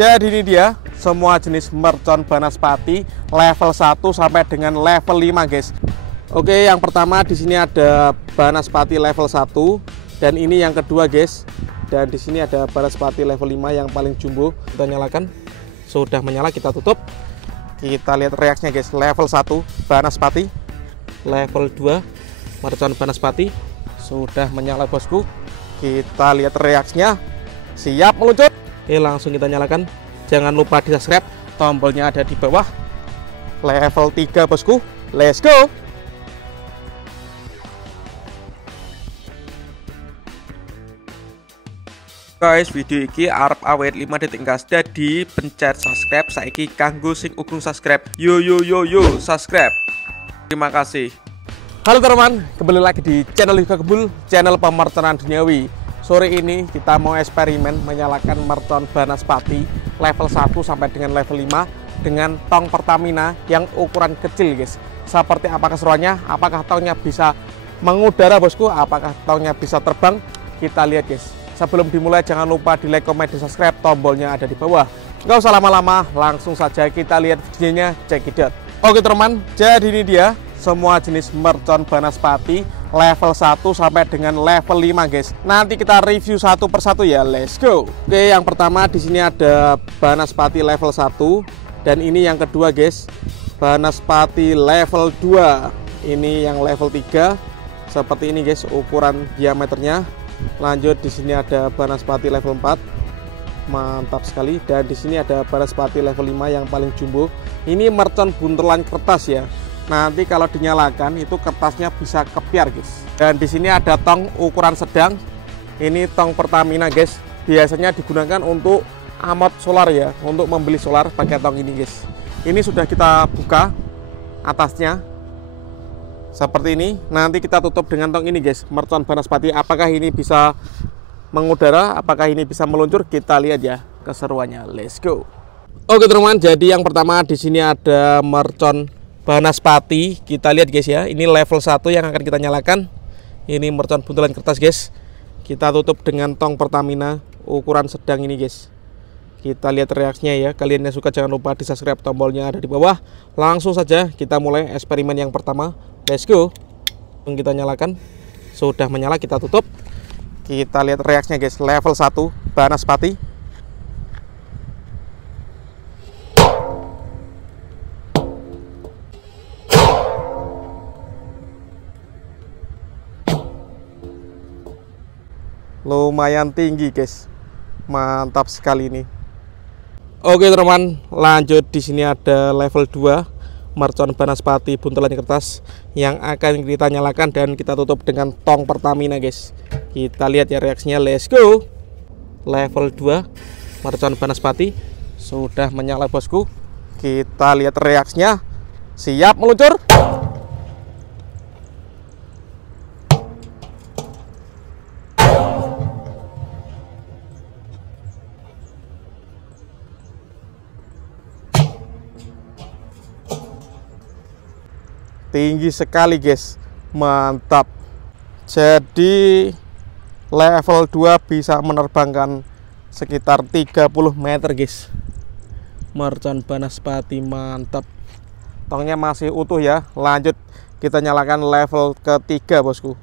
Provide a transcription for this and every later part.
Jadi ini dia semua jenis mercon Banaspati level 1 sampai dengan level 5 guys. Oke, yang pertama di sini ada Banaspati level 1 dan ini yang kedua guys. Dan di sini ada Banaspati level 5 yang paling jumbo. Kita nyalakan. Sudah menyala, kita tutup. Kita lihat reaksinya guys. Level 1 Banaspati, level 2 mercon Banaspati sudah menyala bosku. Kita lihat reaksinya. Siap meluncur. Oke, langsung kita nyalakan. Jangan lupa di subscribe, tombolnya ada di bawah. Level 3 bosku, let's go. Guys, video iki arep awet 5 detik gas. Jadi pencet subscribe saiki kanggo sing urung subscribe. Yo subscribe. Terima kasih. Halo teman-teman, kembali lagi di channel Yoga Kebul, channel pemerconan duniawi. Sore ini kita mau eksperimen menyalakan mercon Banaspati level 1 sampai dengan level 5 dengan tong Pertamina yang ukuran kecil guys. Seperti apa keseruannya? Apakah tongnya bisa mengudara bosku? Apakah tongnya bisa terbang? Kita lihat guys. Sebelum dimulai jangan lupa di like, comment, dan subscribe, tombolnya ada di bawah. Nggak usah lama-lama, langsung saja kita lihat videonya, check it out. Oke teman, jadi ini dia semua jenis mercon Banaspati level 1 sampai dengan level 5 guys. Nanti kita review satu persatu ya, let's go. Oke, yang pertama di sini ada Banaspati level 1 dan ini yang kedua guys, Banaspati level 2. Ini yang level 3. Seperti ini guys ukuran diameternya. Lanjut di sini ada Banaspati level 4. Mantap sekali. Dan di sini ada Banaspati level 5 yang paling jumbo. Ini mercon buntelan kertas ya. Nanti kalau dinyalakan itu kertasnya bisa kepiar guys. Dan di sini ada tong ukuran sedang. Ini tong Pertamina guys. Biasanya digunakan untuk amot solar ya, untuk membeli solar pakai tong ini guys. Ini sudah kita buka atasnya seperti ini. Nanti kita tutup dengan tong ini guys, mercon Banaspati. Apakah ini bisa mengudara, apakah ini bisa meluncur? Kita lihat ya keseruannya. Let's go. Oke teman-teman, jadi yang pertama di sini ada mercon Banaspati. Kita lihat guys ya, ini level 1 yang akan kita nyalakan. Ini mercon buntelan kertas guys. Kita tutup dengan tong Pertamina ukuran sedang ini guys. Kita lihat reaksinya ya. Kalian yang suka jangan lupa di subscribe, tombolnya ada di bawah. Langsung saja kita mulai eksperimen yang pertama. Let's go. Kita nyalakan. Sudah menyala, kita tutup. Kita lihat reaksinya guys. Level 1 Banaspati. Lumayan tinggi guys, mantap sekali ini. Oke teman, lanjut di sini ada level 2 mercon Banaspati buntelan kertas yang akan kita nyalakan dan kita tutup dengan tong Pertamina guys. Kita lihat ya reaksinya, let's go. Level 2 mercon Banaspati sudah menyala bosku. Kita lihat reaksinya. Siap meluncur. Tinggi sekali guys, mantap. Jadi level 2 bisa menerbangkan sekitar 30 meter guys. Mercon Banaspati mantap. Tongnya masih utuh ya. Lanjut kita nyalakan level ketiga bosku.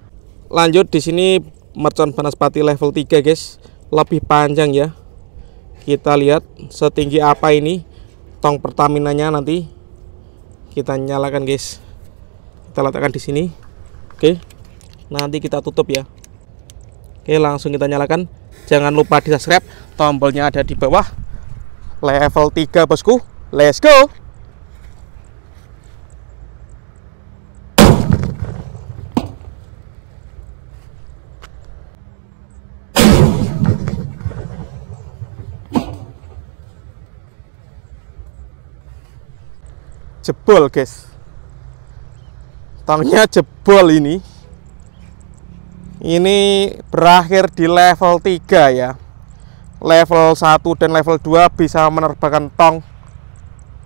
Lanjut di sini mercon Banaspati level 3 guys, lebih panjang ya. Kita lihat setinggi apa ini tong Pertaminanya. Nanti kita nyalakan guys. Kita letakkan di sini. Oke, nanti kita tutup ya. Oke, langsung kita nyalakan. Jangan lupa di subscribe, tombolnya ada di bawah. Level 3 bosku, let's go. Jebol guys, tongnya jebol ini. Ini berakhir di level 3 ya. Level 1 dan level 2 bisa menerbangkan tong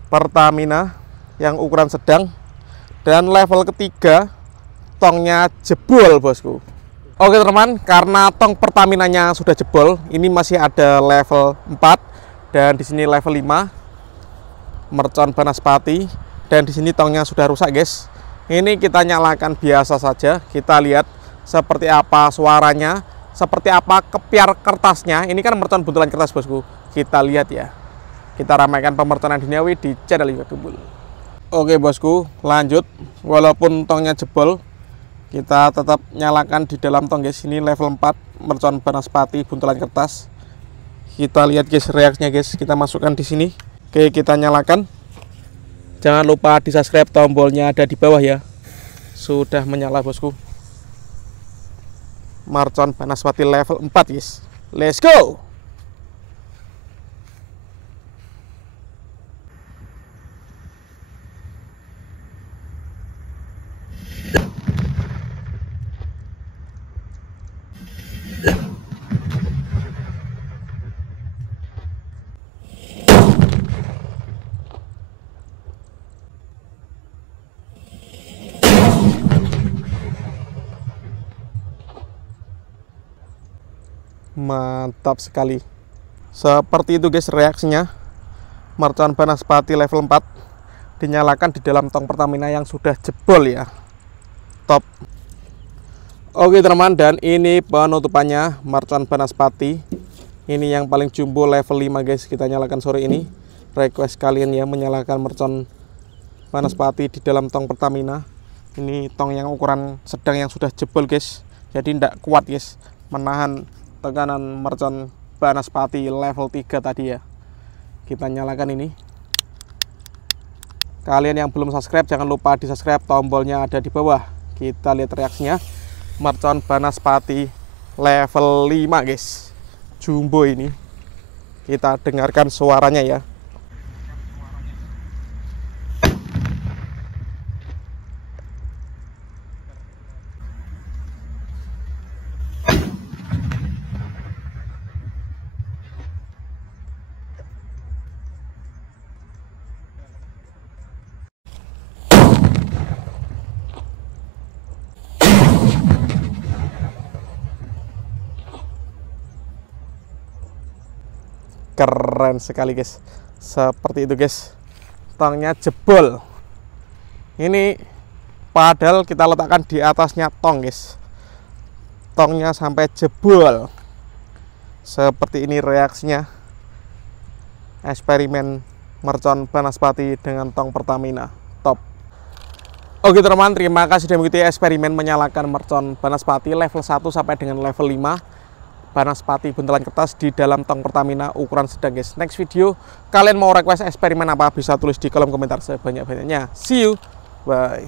Pertamina yang ukuran sedang. Dan level ketiga tongnya jebol bosku. Oke teman-teman, karena tong Pertaminanya sudah jebol, ini masih ada level 4 Dan di sini level 5 mercon banaspati, dan di sini tongnya sudah rusak guys. Ini kita nyalakan biasa saja, kita lihat seperti apa suaranya, seperti apa kepiar kertasnya. Ini kan mercon buntelan kertas bosku, kita lihat ya. Kita ramaikan pemerconan duniawi di channel Yoga Gembul. Oke bosku, lanjut. Walaupun tongnya jebol, kita tetap nyalakan di dalam tong guys. Ini level 4 mercon banaspati buntelan kertas. Kita lihat guys reaksinya guys, kita masukkan di sini. Oke, kita nyalakan. Jangan lupa di subscribe, tombolnya ada di bawah ya. Sudah menyala bosku. Mercon banaspati level 4 guys. Let's go. Mantap sekali. Seperti itu guys reaksinya. Mercon banaspati level 4 dinyalakan di dalam tong Pertamina yang sudah jebol ya. Top. Oke teman-teman, dan ini penutupannya mercon banaspati. Ini yang paling jumbo level 5 guys, kita nyalakan sore ini. Request kalian ya menyalakan mercon banaspati di dalam tong Pertamina. Ini tong yang ukuran sedang yang sudah jebol guys. Jadi tidak kuat guys menahan tekanan mercon banaspati level 3 tadi ya. Kita nyalakan ini. Kalian yang belum subscribe jangan lupa di subscribe, tombolnya ada di bawah. Kita lihat reaksinya. Mercon banaspati level 5 guys, jumbo ini. Kita dengarkan suaranya ya. Keren sekali guys. Seperti itu guys. Tongnya jebol. Ini padahal kita letakkan di atasnya tong guys. Tongnya sampai jebol. Seperti ini reaksinya. Eksperimen mercon banaspati dengan tong Pertamina. Top. Oke teman-teman, terima kasih sudah mengikuti eksperimen menyalakan mercon banaspati level 1 sampai dengan level 5 banaspati buntelan kertas di dalam tong Pertamina ukuran sedang guys. Next video kalian mau request eksperimen apa bisa tulis di kolom komentar sebanyak-banyaknya. See you, bye.